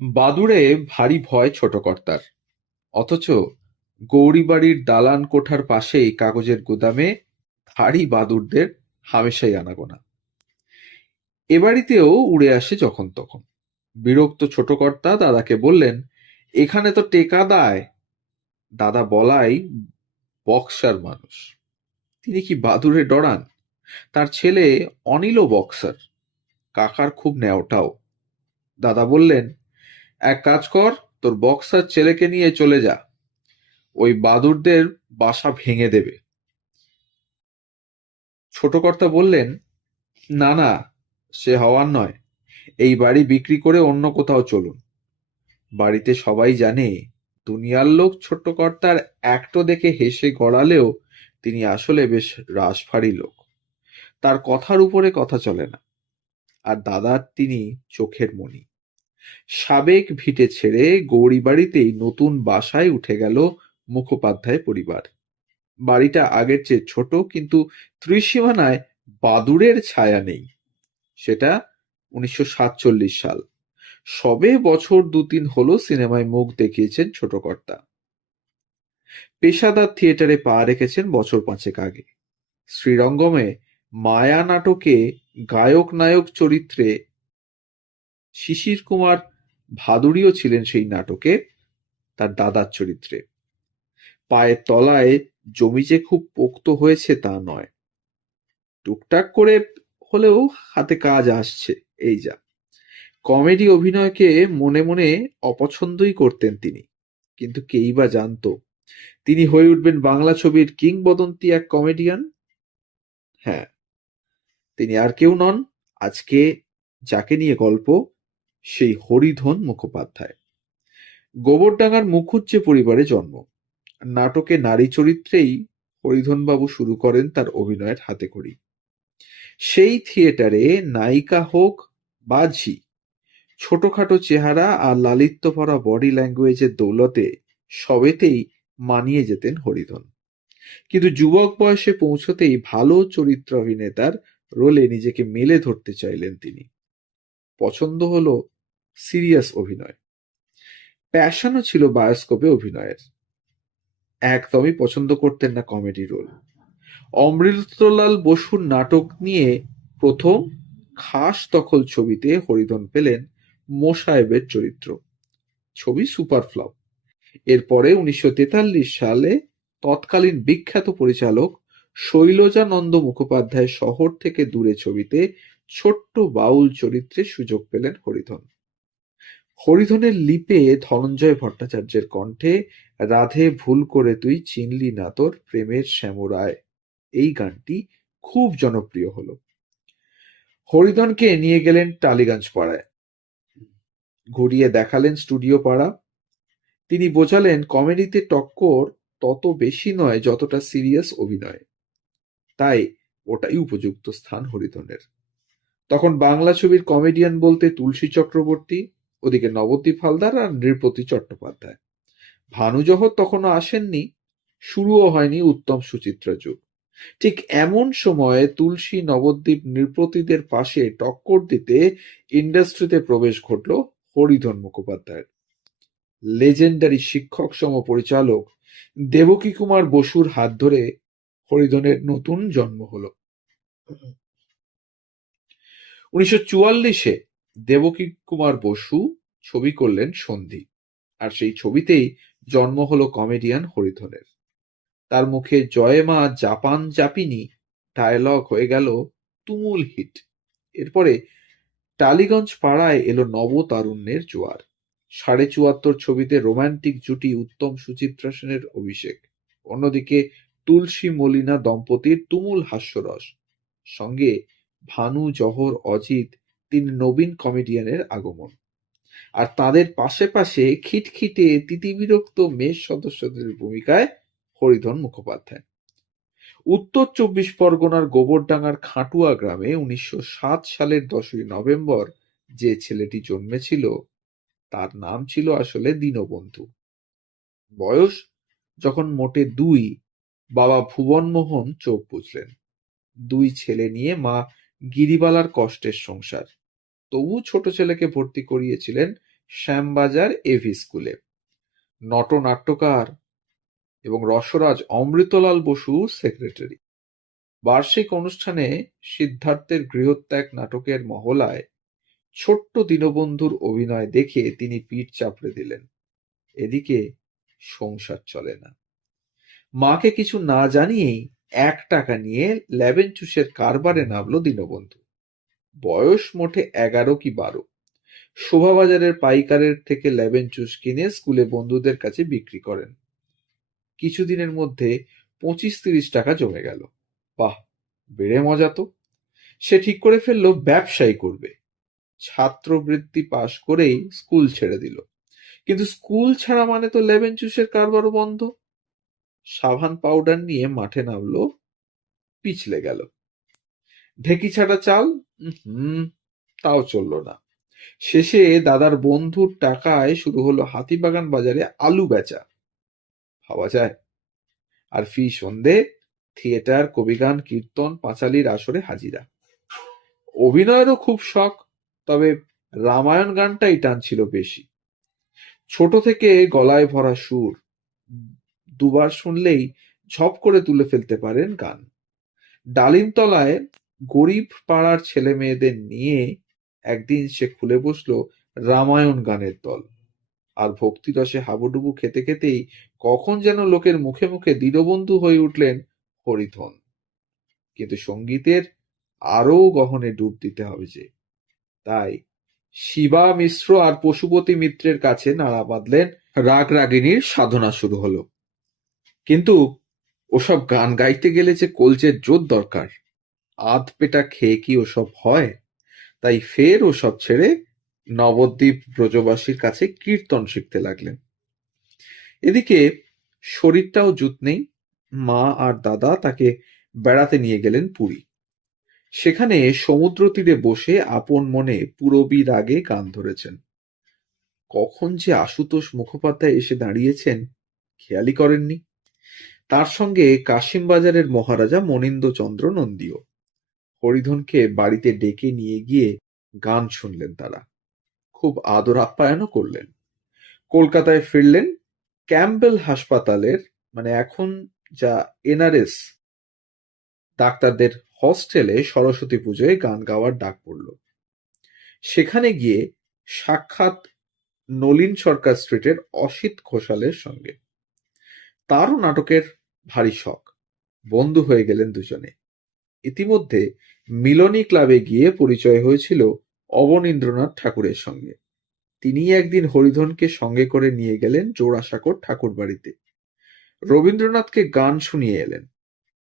বাদুড়ে ভারী ভয় ছোট কর্তার, অথচ গৌরীবাড়ির দালান কোঠার পাশেই কাগজের গুদামে ধাড়ি বাদুড়দের হামেশাই আনাগোনা। এ বাড়িতেও উড়ে আসে যখন তখন। বিরক্ত ছোট কর্তা দাদাকে বললেন, এখানে তো টেকা দায়। দাদা বলাই বক্সার মানুষ, তিনি কি বাদুড়ে ডরান? তার ছেলে অনিলও বক্সার, কাকার খুব ন্যাওটাও। দাদা বললেন, এক কাজ কর, তোর বক্সার ছেলেকে নিয়ে চলে যা, ওই বাদুড়দের বাসা ভেঙে দেবে। ছোট কর্তা বললেন, না না, সে হওয়ার নয়। এই বাড়ি বিক্রি করে অন্য কোথাও চলুন। বাড়িতে সবাই জানে, দুনিয়ার লোক ছোট্ট কর্তার একটো দেখে হেসে গড়ালেও তিনি আসলে বেশ রাশভারী লোক। তার কথার উপরে কথা চলে না। আর দাদার তিনি চোখের মণি। সাবেক ভিটে ছেড়ে গৌরী বাড়িতেই নতুন বাসায় উঠে গেল মুখোপাধ্যায় পরিবার। বাড়িটা আগের চেয়ে ছোট, কিন্তু ত্রিসীমানায় বাদুড়ের ছায়া নেই। সেটা 1947 সাল। সবে বছর দু তিন হলো সিনেমায় মুখ দেখিয়েছেন ছোট কর্তা। পেশাদার থিয়েটারে পা রেখেছেন বছর পাঁচেক আগে। শ্রীরঙ্গমে মায়া নাটকে গায়ক নায়ক চরিত্রে শিশির কুমার ভাদুড়িও ছিলেন সেই নাটকে তার দাদার চরিত্রে। পায়ের তলায় জমি যে খুব পোক্ত হয়েছে তা নয়, টুকটাক করে হলেও হাতে কাজ আসছে, এই যা। কমেডি অভিনয়কে মনে মনে অপছন্দই করতেন তিনি, কিন্তু কেই বা জানতো তিনি হয়ে উঠবেন বাংলা ছবির কিংবদন্তি এক কমেডিয়ান। হ্যাঁ, তিনি আর কেউ নন, আজকে যাকে নিয়ে গল্প, সেই হরিধন মুখোপাধ্যায়। গোবরডাঙ্গার মুখুজ্জে পরিবারে জন্ম। নাটকে নারী চরিত্রেই হরিধনবাবু শুরু করেন তার অভিনয়ের হাতেখড়ি। সেই থিয়েটারে নায়িকা হোক বা ঝি, ছোটখাটো চেহারা আর লালিত্যভরা বডি ল্যাঙ্গুয়েজের দৌলতে সবেতেই মানিয়ে যেতেন হরিধন। কিন্তু যুবক বয়সে পৌঁছতেই ভালো চরিত্র অভিনেতার রোলে নিজেকে মেলে ধরতে চাইলেন তিনি। পছন্দ হলো সিরিয়াস অভিনয়। প্যাশনও ছিল বায়োস্কোপে অভিনয়ের। একদমই পছন্দ করতেন না কমেডি রোল। অমৃতলাল বসুর নাটক নিয়ে প্রথম খাস দখল ছবিতে হরিধন পেলেন মোসাহেবের চরিত্র। ছবি সুপার ফ্লপ। এরপরে 1943 সালে তৎকালীন বিখ্যাত পরিচালক শৈলজানন্দ মুখোপাধ্যায় শহর থেকে দূরে ছবিতে ছোট্ট বাউল চরিত্রে সুযোগ পেলেন হরিধন। হরিধনের লিপে ধনঞ্জয় ভট্টাচার্যের কণ্ঠে রাধে ভুল করে তুই চিনলি না তোর প্রেমের শ্যামরায়, এই গানটি খুব জনপ্রিয় হলো। হরিধনকে নিয়ে গেলেন টালিগঞ্জ পাড়ায়, ঘুরিয়ে দেখালেন স্টুডিও পাড়া। তিনি বোঝালেন কমেডিতে টক্কর তত বেশি নয় যতটা সিরিয়াস অভিনয়, তাই ওটাই উপযুক্ত স্থান হরিধনের। তখন বাংলা ছবির কমেডিয়ান বলতে তুলসী চক্রবর্তী, ওদিকে নবদ্বীপ হালদার আর নৃপতি চট্টোপাধ্যায়। ভানু জহর তখনও আসেননি, শুরুও হয়নি উত্তম সুচিত্রা যুগ। ঠিক এমন সময়ে তুলসী, নবদ্বীপ, নৃপতিদের পাশে টক্কর দিতে ইন্ডাস্ট্রিতে প্রবেশ ঘটল হরিধন মুখোপাধ্যায়ের। লেজেন্ডারি শিক্ষক সম পরিচালক দেবকী কুমার বসুর হাত ধরে হরিধনের নতুন জন্ম হলো। 1944-এ দেবকী কুমার বসু ছবি করলেন সন্ধি, আর সেই ছবিতেই জন্ম হলো কমেডিয়ান হরিধনের। তার মুখে জয় মা জাপান জাপিনী ডায়লগ হয়ে গেল তুমুল হিট। এরপরে টালিগঞ্জ পাড়ায় এলো নবতারুণ্যের জোয়ার। 74 ছবিতে রোমান্টিক জুটি উত্তম সুচিত্রা সেনের অভিষেক। অন্যদিকে তুলসী মলিনা দম্পতির তুমুল হাস্যরস, সঙ্গে ভানু জহর অজিত, তিন নবীন কমেডিয়ানের আগমন। আর তাদের পাশে পাশে খিটখিটে তিতিবিরক্ত মেষ সদস্যদের ভূমিকায় হরিধন মুখোপাধ্যায়। উত্তর চব্বিশ পরগনার গোবরডাঙ্গার খাটুয়া গ্রামে 1907 সালের 10ই নভেম্বর যে ছেলেটি জন্মেছিল তার নাম ছিল আসলে দীনবন্ধু। বয়স যখন মোটে 2, বাবা ভুবনমোহন চোখ বুঝলেন। 2 ছেলে নিয়ে মা গিরিবালার কষ্টের সংসার। তবু ছোট ছেলেকে ভর্তি করিয়েছিলেন শ্যামবাজার এভি স্কুলে। নটনাট্যকার এবং রসরাজ অমৃতলাল বসু সেক্রেটারি। বার্ষিক অনুষ্ঠানে সিদ্ধার্থের গৃহত্যাগ নাটকের মহলায় ছোট্ট দীনবন্ধুর অভিনয় দেখে তিনি পিঠ চাপড়ে দিলেন। এদিকে সংসার চলে না। মাকে কিছু না জানিয়েই ১ টাকা নিয়ে লেবেন চুষের কারবারে নামলো দীনবন্ধু। বয়স মোটে ১১ কি ১২। শোভাবাজারের পাইকারের থেকে লেবেন চুষ কিনে স্কুলে বন্ধুদের কাছে বিক্রি করেন। কিছুদিনের মধ্যে ২৫-৩০ টাকা জমে গেল। বাহ, বেড়ে মজা তো। সে ঠিক করে ফেললো ব্যবসাই করবে। ছাত্রবৃত্তি পাশ করেই স্কুল ছেড়ে দিল। কিন্তু স্কুল ছাড়া মানে তো লেবেন চুষের কারবারও বন্ধ। সাবান পাউডার নিয়ে মাঠে নামলো, পিছলে গেল। ঢেকি ছাড়া চাল, তাও চলল না। শেষে দাদার বন্ধুর টাকায় শুরু হলো হাতিবাগান বাজারে আলু বেচা। ভাবা যায়? আর ফি সন্ধে, থিয়েটার, কবিগান, কীর্তন, পাঁচালির আসরে হাজিরা। অভিনয়েরও খুব শখ, তবে রামায়ণ গানটাই টানছিল বেশি। ছোট থেকে গলায় ভরা সুর, দুবার শুনলেই ঝপ করে তুলে ফেলতে পারেন গান। ডালিমতলায় গরিব পাড়ার ছেলে মেয়েদের নিয়ে একদিন সে খুলে বসলো রামায়ণ গানের দল। আর ভক্তিরসে হাবুডুবু খেতে খেতেই কখন যেন লোকের মুখে মুখে দীনবন্ধু হয়ে উঠলেন হরিধন। কিন্তু সঙ্গীতের আরো গহনে ডুব দিতে হবে যে, তাই শিবা মিশ্র আর পশুপতি মিত্রের কাছে নাড়া বাঁধলেন। রাগ রাগিনীর সাধনা শুরু হলো। কিন্তু ওসব গান গাইতে গেলে যে কলজের জোর দরকার, আধ পেটা খেয়ে কি ওসব হয়? তাই ফের ওসব ছেড়ে নবদ্বীপ ব্রজবাসীর কাছে কীর্তন শিখতে লাগলেন। এদিকে শরীরটাও জুত নেই। মা আর দাদা তাকে বেড়াতে নিয়ে গেলেন পুরী। সেখানে সমুদ্র তীরে বসে আপন মনে পূরবী রাগে গান ধরেছেন। কখন যে আশুতোষ মুখোপাধ্যায় এসে দাঁড়িয়েছেন খেয়ালই করেননি। তার সঙ্গে কাশিমবাজারের মহারাজা মনীন্দ্রচন্দ্র নন্দীও। হরিধনকে বাড়িতে ডেকে নিয়ে গিয়ে গান শুনলেন তারা। খুব আদর আপ্যায়নও করলেন। কলকাতায় ফিরলেন। ক্যাম্পবেল হাসপাতালের, মানে এখন যা এনআরএস, ডাক্তারদের হস্টেলে সরস্বতী পুজোয় গান গাওয়ার ডাক পড়ল। সেখানে গিয়ে সাক্ষাৎ নলিন সরকার স্ট্রিটের অসিত ঘোষালের সঙ্গে। তারও নাটকের ভারী শখ। বন্ধু হয়ে গেলেন দুজনে। ইতিমধ্যে মিলনী ক্লাবে গিয়ে পরিচয় হয়েছিল অবনীন্দ্রনাথ ঠাকুরের সঙ্গে। তিনি একদিন হরিধনকে সঙ্গে করে নিয়ে গেলেন জোড়াসাঁকোর ঠাকুর বাড়িতে। রবীন্দ্রনাথকে গান শুনিয়ে এলেন।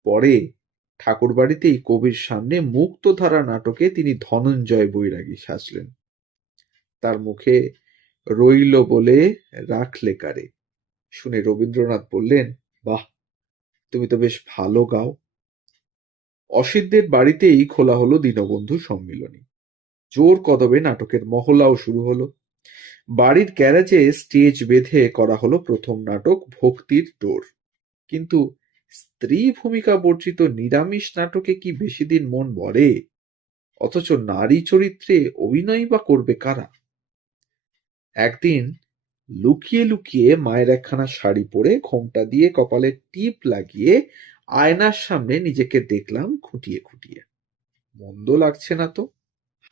পরে ঠাকুর বাড়িতেই কবির সামনে মুক্তধারা নাটকে তিনি ধনঞ্জয় বৈরাগী সাজলেন। তার মুখে রইল বলে রাখলে কারে শুনে রবীন্দ্রনাথ বললেন, বাহ, তুমি তো বেশ ভালো গাও। অসিতদের বাড়িতেই খোলা হলো দীনবন্ধু সম্মিলনী। জোর কদমে নাটকের মহলাও শুরু হলো। বাড়ির গ্যারেজে স্টেজ বেঁধে করা হলো প্রথম নাটক ভক্তির ডোর। কিন্তু স্ত্রী ভূমিকা বর্জিত নিরামিষ নাটকে কি বেশি দিন মন ভরে? অথচ নারী চরিত্রে অভিনয় বা করবে কারা? একদিন লুকিয়ে লুকিয়ে মায়ের একখানা শাড়ি পরে ঘোমটা দিয়ে কপালে টিপ লাগিয়ে আয়নার সামনে নিজেকে দেখলাম খুঁটিয়ে খুঁটিয়ে। মন্দ লাগছে না তো,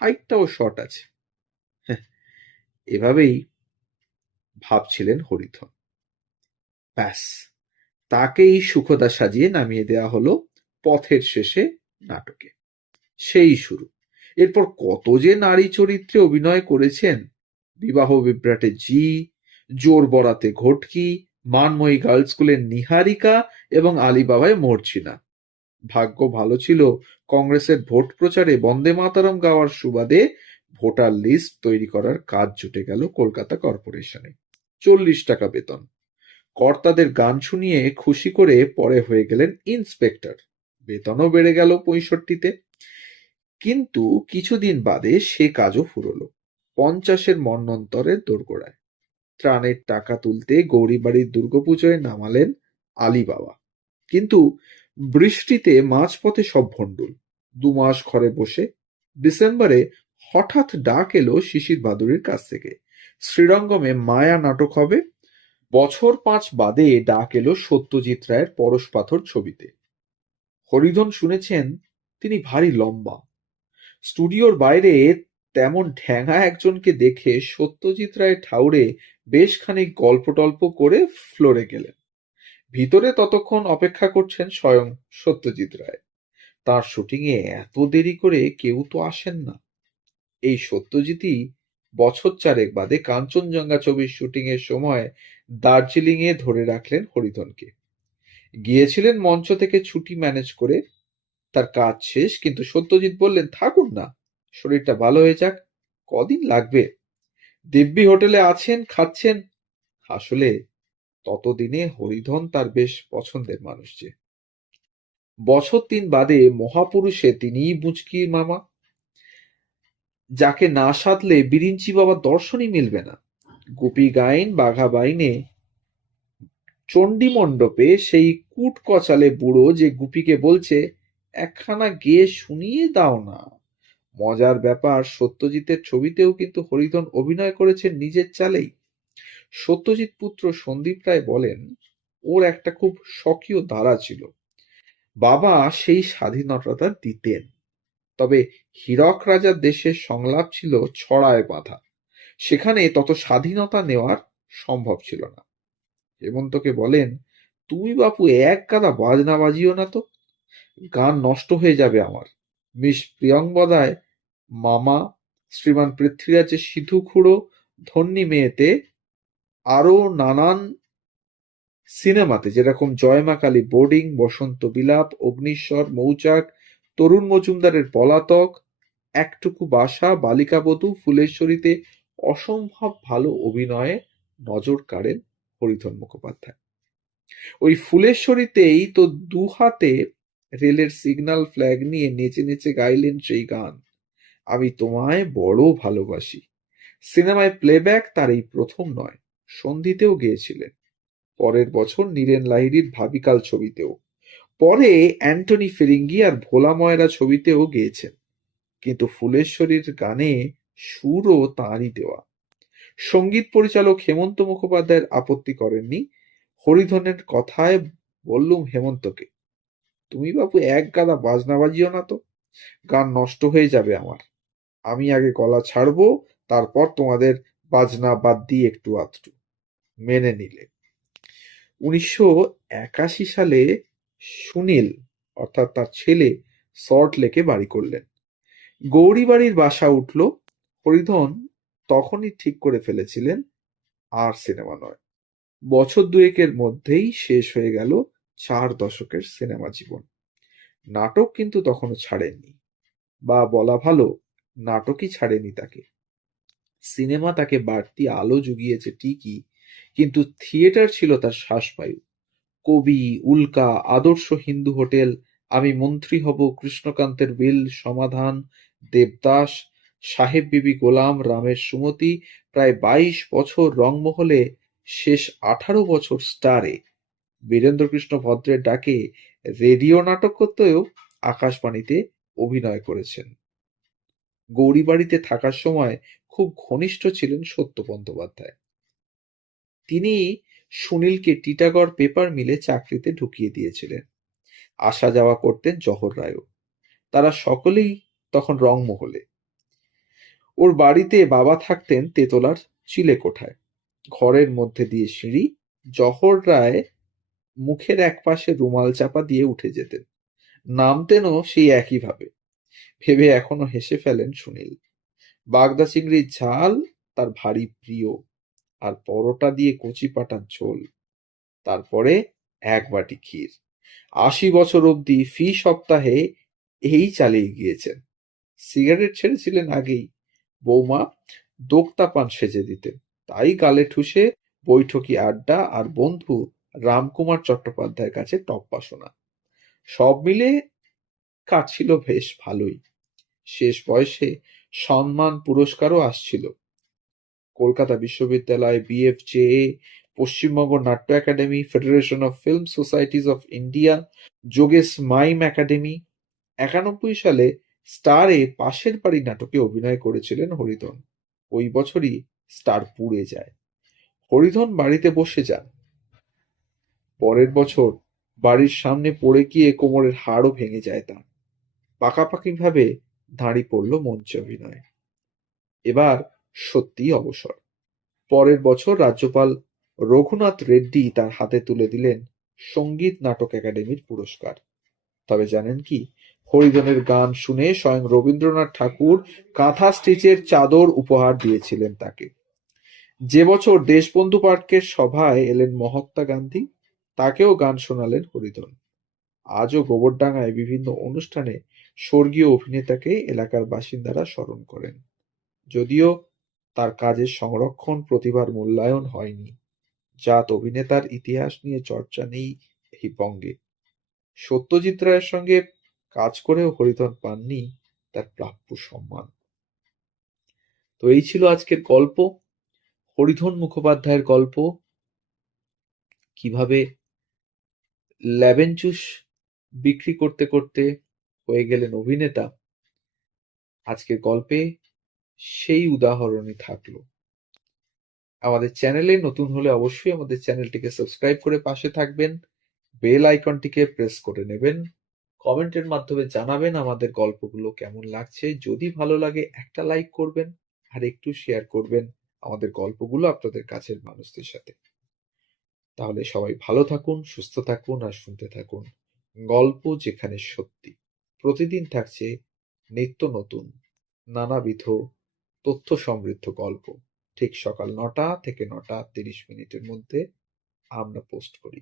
হাইটটাও শর্ট আছে। এভাবেই ভাবছিলেন হরিধন। ব্যাস, তাকেই সুখদা সাজিয়ে নামিয়ে দেয়া হলো পথের শেষে নাটকে। সেই শুরু। এরপর কত যে নারী চরিত্রে অভিনয় করেছেন। বিবাহ বিভ্রাটে জি, জোর বরাতে ঘটকি, মানময়ী গার্লস স্কুলের নিহারিকা এবং আলিবাবায় মর্জিনা। ভাগ্য ভালো ছিল কংগ্রেসের ভোট প্রচারে বন্দে মাতরম গাওয়ার সুবাদে ভোটার লিস্ট তৈরি করার কাজ জুটে গেল কলকাতা কর্পোরেশনে। ৪০ টাকা বেতন। কর্তাদের গান শুনিয়ে খুশি করে পরে হয়ে গেলেন ইন্সপেক্টর। বেতনও বেড়ে গেল ৬৫-তে। কিন্তু কিছুদিন বাদে সে কাজও ফুরলো। ৫০-এর মন্বন্তরের দোরগোড়ায় ত্রাণের টাকা তুলতে গৌরীবাড়ির দুর্গাপুজোয় নামালেন আলিবাবা। কিন্তু বৃষ্টিতে মাঝপথে সব ভণ্ডুল। ২ মাস ঘরে বসে। ডিসেম্বরে হঠাৎ ডাক এলো শিশির বাদুড়ির কাছ থেকে, শ্রীরঙ্গমে মায়া নাটক হবে। বছর ৫ বাদে ডাক এলো সত্যজিৎ রায়ের পরশ পাথর ছবিতে। হরিধন শুনেছেন তিনি ভারী লম্বা। স্টুডিওর বাইরে তেমন ঠ্যাঙা একজনকে দেখে সত্যজিৎ রায় ঠাউরে বেশ খানিক গল্প টল্প করে ফ্লোরে গেলেন। ভিতরে ততক্ষণ অপেক্ষা করছেন স্বয়ং সত্যজিৎ রায়। তার শুটিংয়ে এত দেরি করে কেউ তো আসেন না। এই সত্যজিৎই বছর ৪ বাদে কাঞ্চনজঙ্ঘা ছবির শুটিংয়ের সময় দার্জিলিংয়ে ধরে রাখলেন হরিধনকে। গিয়েছিলেন মঞ্চ থেকে ছুটি ম্যানেজ করে, তার কাজ শেষ, কিন্তু সত্যজিৎ বললেন থাকুন না, শরীরটা ভালো হয়ে যাক, কদিন লাগবে। দিব্যি হোটেলে আছেন, খাচ্ছেন। আসলে ততদিনে হরিধন তার বেশ পছন্দের মানুষ যে। বছর ৩ বাদে মহাপুরুষে তিনিই বুচকির মামা, যাকে না সাধলে বিরিঞ্চি বাবার দর্শনই মিলবে না। গুপি গাইন বাঘা বাইনে চণ্ডী মণ্ডপে সেই কুট কচালে বুড়ো যে গুপিকে বলছে একখানা গেয়ে শুনিয়ে দাও না। মজার ব্যাপার, সত্যজিতের ছবিতেও কিন্তু হরিধন অভিনয় করেছেন নিজের চালেই। সত্যজিৎ পুত্র সন্দীপ রায় বলেন, ওর একটা খুব স্বকীয় ধারা ছিল। বাবা সেই স্বাধীনতাটা দিতেন, তবে হীরক রাজার দেশের সংলাপ ছিল ছড়ায় বাঁধা, সেখানে তত স্বাধীনতা নেওয়ার সম্ভব ছিল না। হেমন্তকে বলেন, তুমি বাপু এক গাদা বাজনা বাজিও না তো, গান নষ্ট হয়ে যাবে আমার। মিস প্রিয়ঙ্বদায় মামা, শ্রীমান পৃথ্বীরাজের সিধু খুড়ো, ধন্যী মেয়েতে, আরো নানান সিনেমাতে যেরকম জয় মা কালী বোর্ডিং, বসন্ত বিলাপ, অগ্নিস্বর, মৌচাক, তরুণ মজুমদারের পলাতক, একটুকু বাসা, বালিকাবধূ, ফুলেশ্বরীতে অসম্ভব ভালো অভিনয়ে নজর কাড়েন হরিধন মুখোপাধ্যায়। ওই ফুলেশ্বরীতেই তো দুহাতে রেলের সিগন্যাল ফ্ল্যাগ নিয়ে নেচে নেচে গাইলেন সেই গান, আমি তোমায় বড় ভালোবাসি। সিনেমায় প্লেব্যাক তার এই প্রথম নয়, সন্ধিতেও গেয়েছিলেন। পরের বছর নীরেন লাহিড়ীর ভাবিকাল ছবিতেও, পরে অ্যান্টনি ফিরিঙ্গি আর ভোলা ময়রা ছবিতেও গেয়েছেন। কিন্তু ফুলেশ্বরীর গানে সুরও তাঁরই দেওয়া। সঙ্গীত পরিচালক হেমন্ত মুখোপাধ্যায়ের আপত্তি করেননি। হরিধনের কথায় বললুম হেমন্তকে, তুমি বাপু এক গাদা বাজনা বাজিও না তো, গান নষ্ট হয়ে যাবে আমার। আমি আগে গলা ছাড়বো, তারপর তোমাদের বাজনা বাদ দিয়ে একটু আধটু। মেনে নিলে। ১৯৮১ সালে সুনীল অর্থাৎ তার ছেলে সল্ট লেকে বাড়ি করলেন। গৌরী বাড়ির বাসা উঠল। হরিধন তখনই ঠিক করে ফেলেছিলেন আর সিনেমা নয়। বছর দুয়েকের মধ্যেই শেষ হয়ে গেল ৪ দশকের সিনেমা জীবন। নাটক কিন্তু তখনো ছাড়েননি, বা বলা ভালো নাটকই ছাড়েনি তাকে। সিনেমা তাকে বাড়তি আলো জুগিয়েছে ঠিকই, কিন্তু থিয়েটার ছিল তার শ্বাসবায়ু। কবি, উল্কা, আদর্শ হিন্দু হোটেল, আমি মন্ত্রী হব, কৃষ্ণকান্তের উইল সমাধান, দেবদাস, সাহেব বিবি গোলাম, রামের সুমতি, প্রায় ২২ বছর রংমহলে, শেষ ১৮ বছর স্টারে। বীরেন্দ্রকৃষ্ণ ভদ্রের ডাকে রেডিও নাটক করতেও আকাশবাণীতে অভিনয় করেছেন। গৌরীবাড়িতে থাকার সময় খুব ঘনিষ্ঠ ছিলেন সত্য বন্দ্যোপাধ্যায়। তিনি সুনীলকে টিটাগড় পেপার মিলে চাকরিতে ঢুকিয়ে দিয়েছিলেন। আসা যাওয়া করতেন জহর রায়ও। তারা সকলেই তখন রংমহলে। ওর বাড়িতে বাবা থাকতেন তেতলার চিলেকোঠায়। ঘরের মধ্যে দিয়ে সিঁড়ি। জহর রায় মুখের একপাশে রুমাল চাপা দিয়ে উঠে যেতেন, নামতেনও সেই একইভাবে। ভেবে এখনো হেসে ফেলেন সুনীল। বাগদা চিংড়ির ঝাল তার ভারী প্রিয়, আর পরোটা দিয়ে কচি পাঁঠার ঝোল, তারপরে এক বাটি ক্ষীর। ৮০ বছর অবধি ফি সপ্তাহে এই চালিয়ে গিয়েছেন। সিগারেট ছেড়েছিলেন আগেই। বৌমা দোক্তা পান সেজে দিতেন, তাই গালে ঠুসে বৈঠকি আড্ডা আর বন্ধু রামকুমার চট্টোপাধ্যায়ের কাছে টপ্পা শোনা। সব মিলে কাটছিল বেশ ভালোই। শেষ বয়সে সম্মান পুরস্কারও আসছিল। কলকাতা বিশ্ববিদ্যালয়, বিএফজেএ, পশ্চিমবঙ্গ নাট্য academy, federation of film societies of India, Jogesh mime academy. ৯১ সালে স্টারে পাশের বাড়ি নাটকে অভিনয় করেছিলেন হরিধন। ওই বছরই স্টার পুড়ে যায়। হরিধন বাড়িতে বসে যান। পরের বছর বাড়ির সামনে পড়ে গিয়ে কোমরের হাড়ও ভেঙে যায় তার। পাকাপাকিভাবে দাঁড়ি পড়ল মঞ্চে অভিনয়। এবার সত্যিই অবসর। পরের বছর রাজ্যপাল রঘুনাথ রেড্ডি তার হাতে তুলে দিলেন সঙ্গীত নাটক একাডেমির পুরস্কার। তবে জানেন কি, হরিধনের গান শুনে স্বয়ং রবীন্দ্রনাথ ঠাকুর কাঁথা স্টিচের চাদর উপহার দিয়েছিলেন তাকে। যে বছর দেশবন্ধু পার্কের সভায় এলেন মহাত্মা গান্ধী, তাকেও গান শোনালেন হরিধন। আজও গোবরডাঙ্গায় বিভিন্ন অনুষ্ঠানে স্বর্গীয় অভিনেতাকে এলাকার বাসিন্দারা স্মরণ করেন। যদিও তার কাজের সংরক্ষণ, প্রতিভার মূল্যায়ন হয়নি। জাত অভিনেতার ইতিহাস নিয়ে চর্চা নেই এই বঙ্গে। সত্যজিৎ রায়ের সঙ্গে কাজ করেও হরিধন পাননি তার প্রাপ্য সম্মান। তো এই ছিল আজকের গল্প, হরিধন মুখোপাধ্যায়ের গল্প, কিভাবে লেমন জুস বিক্রি করতে করতে হয়ে গেলেন অভিনেতা। আজকের গল্পে সেই উদাহরণই থাকলো। আমাদের চ্যানেলে নতুন হলে অবশ্যই আমাদের চ্যানেলটিকে সাবস্ক্রাইব করে পাশে থাকবেন, বেল আইকনটিকে প্রেস করে নেবেন, কমেন্টের মাধ্যমে জানাবেন আমাদের গল্পগুলো কেমন লাগছে। যদি ভালো লাগে একটা লাইক করবেন আর একটু শেয়ার করবেন আমাদের গল্পগুলো আপনাদের কাছের মানুষদের সাথে। তাহলে সবাই ভালো থাকুন, সুস্থ থাকুন আর শুনতে থাকুন গল্প যেখানে সত্যি। প্রতিদিন থাকছে নিত্য নতুন নানাবিধ তথ্য সমৃদ্ধ গল্প। ঠিক সকাল ৯টা থেকে ৯টা ৩০ মিনিটের মধ্যে আমরা পোস্ট করি।